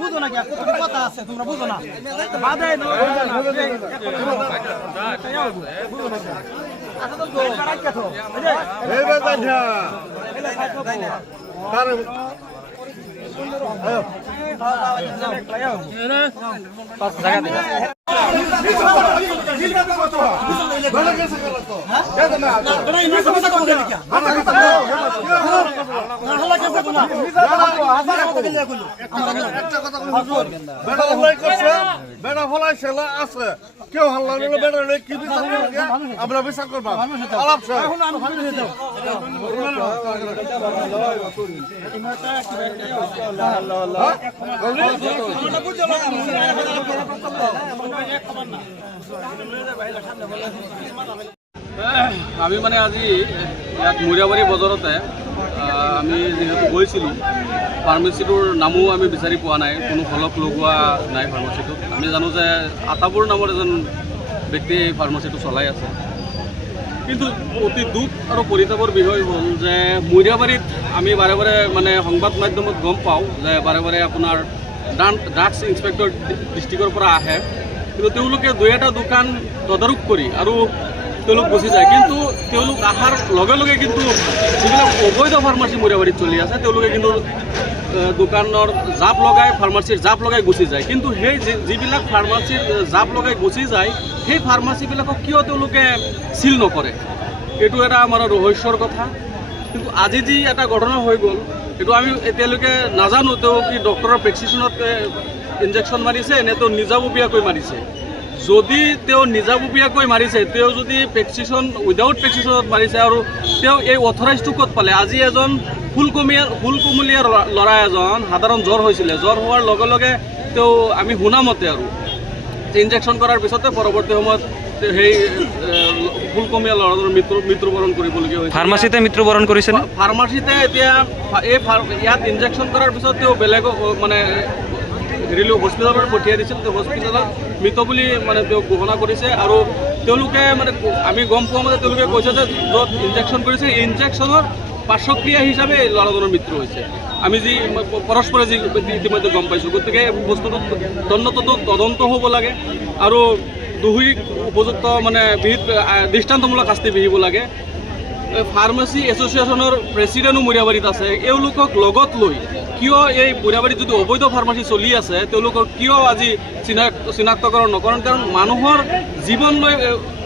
বুঝো না কথা আছে তোমরা বুঝো না কেউ হাল্লা বেড়া কি আমরা বিচার করবো আমি মানে আজি ইয়াত মৰিয়াবাৰী বজাৰতে আমি যেহেতু গৈছিলোঁ ফাৰ্মাচীটোৰ নামো আমি বিচাৰি পোৱা নাই, কোনো ফলক লগোৱা নাই ফাৰ্মাচীটোত। আমি জানো যে আটাপুৰ নামৰ এজন ব্যক্তিয়ে এই ফাৰ্মাচীটো চলাই আছে, কিন্তু অতি দুখ আৰু পৰিতাপৰ বিষয় হ'ল যে মৰিয়াবাৰীত আমি বাৰে বাৰে মানে সংবাদ মাধ্যমত গম পাওঁ যে বাৰে বাৰে আপোনাৰ ড্ৰাগছ ইনস্পেক্টৰ ডিষ্ট্ৰিক্টৰ পৰা আহে, কিন্তু তেওঁলোকে দুই এটা দোকান তদাৰক কৰি আৰু তেওঁলোক গুচি যায়। কিন্তু তেওঁলোক অহাৰ লগে লগে কিন্তু যিবিলাক অবৈধ ফাৰ্মাচী মৰিয়াবাৰীত চলি আছে তেওঁলোকে কিন্তু দোকানৰ জাপ লগাই ফাৰ্মাচীৰ জাপ লগাই গুচি যায়। কিন্তু সেই যিবিলাক ফাৰ্মাচীৰ জাপ লগাই গুচি যায় সেই ফাৰ্মাচীবিলাকক কিয় তেওঁলোকে চিল নকৰে, এইটো এটা আমাৰ ৰহস্যৰ কথা। কিন্তু আজি যি এটা ঘটনা হৈ গ'ল এইটো আমি এতিয়ালৈকে নাজানো তেওঁ কি ডক্টৰৰ প্ৰেছক্ৰিপশ্যনত ইনজেকশ্যন মাৰিছে নে তেওঁ নিজাববীয়াকৈ মাৰিছে। যদি তেওঁ নিজাববীয়াকৈ মাৰিছে, তেওঁ যদি প্ৰেছক্ৰিপশ্যন উইদাউট প্ৰেছক্ৰিপশ্যনত মাৰিছে আৰু তেওঁ এই অথৰাইজটো ক'ত পালে? আজি এজন ফুলকুমলীয়া ল'ৰা এজন সাধাৰণ জ্বৰ হৈছিলে, জ্বৰ হোৱাৰ লগে লগে তেওঁ আমি শুনামতে আৰু ইনজেকশ্যন কৰাৰ পিছতে পৰৱৰ্তী সময়ত সেই ফুলকুমলীয়া ল'ৰাজনৰ মৃত্যুবৰণ কৰিবলগীয়া হৈছে। ফাৰ্মাচীতে মৃত্যুবৰণ কৰিছে, ফাৰ্মাচীতে এতিয়া এই ইয়াত ইনজেকশ্যন কৰাৰ পিছত তেওঁ বেলেগক মানে ৰিলিউ হস্পিটেলত পঠিয়াই দিছিল, তেওঁ হস্পিটেলত মৃত বুলি মানে তেওঁক ঘোষণা কৰিছে। আৰু তেওঁলোকে মানে আমি গম পোৱা মতে তেওঁলোকে কৈছে যে য'ত ইনজেকশ্যন কৰিছে এই ইনজেকশ্যনৰ পাৰ্শ্বক্ৰিয়া হিচাপে লৰাজনৰ মৃত্যু হৈছে। আমি যি পৰস্পৰে যি ইতিমধ্যে গম পাইছোঁ, গতিকে বস্তুটো তদন্ত হ'ব লাগে আৰু দোষীক উপযুক্ত মানে দৃষ্টান্তমূলক শাস্তি বিহিব লাগে। ফাৰ্মাচী এছ'চিয়েশ্যনৰ প্ৰেছিডেণ্টো মৰিয়াবাৰীত আছে, এওঁলোকক লগত লৈ কিয় এই মৰিয়াবাৰীত যদি অবৈধ ফাৰ্মাচী চলি আছে তেওঁলোকক কিয় আজি চিনাক্তকৰণ নকৰণ? কাৰণ মানুহৰ জীৱন লৈ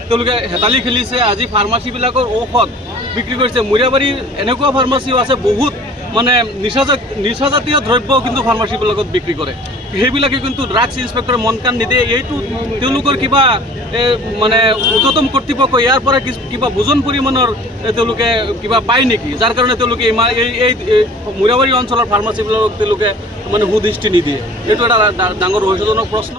তেওঁলোকে হেতালি খেলিছে। আজি ফাৰ্মাচীবিলাকৰ ঔষধ বিক্ৰী কৰিছে। মৰিয়াবাৰীৰ এনেকুৱা ফাৰ্মাচীও আছে বহুত মানে নিচাজাতীয় দ্ৰব্য কিন্তু ফাৰ্মাচীবিলাকত বিক্ৰী কৰে, সেইবিলাকে কিন্তু ড্ৰাগছ ইনস্পেক্টৰে মন কাণ নিদিয়ে। এইটো তেওঁলোকৰ কিবা মানে উচ্চতম কৰ্তৃপক্ষ ইয়াৰ পৰা কিবা বুজন পৰিমাণৰ তেওঁলোকে কিবা পায় নেকি, যাৰ কাৰণে তেওঁলোকে এই মৰিয়াবাৰী অঞ্চলৰ ফাৰ্মাচীবিলাকক তেওঁলোকে মানে সুদৃষ্টি নিদিয়ে? এইটো এটা ডাঙৰ ৰহস্যজনক প্ৰশ্ন।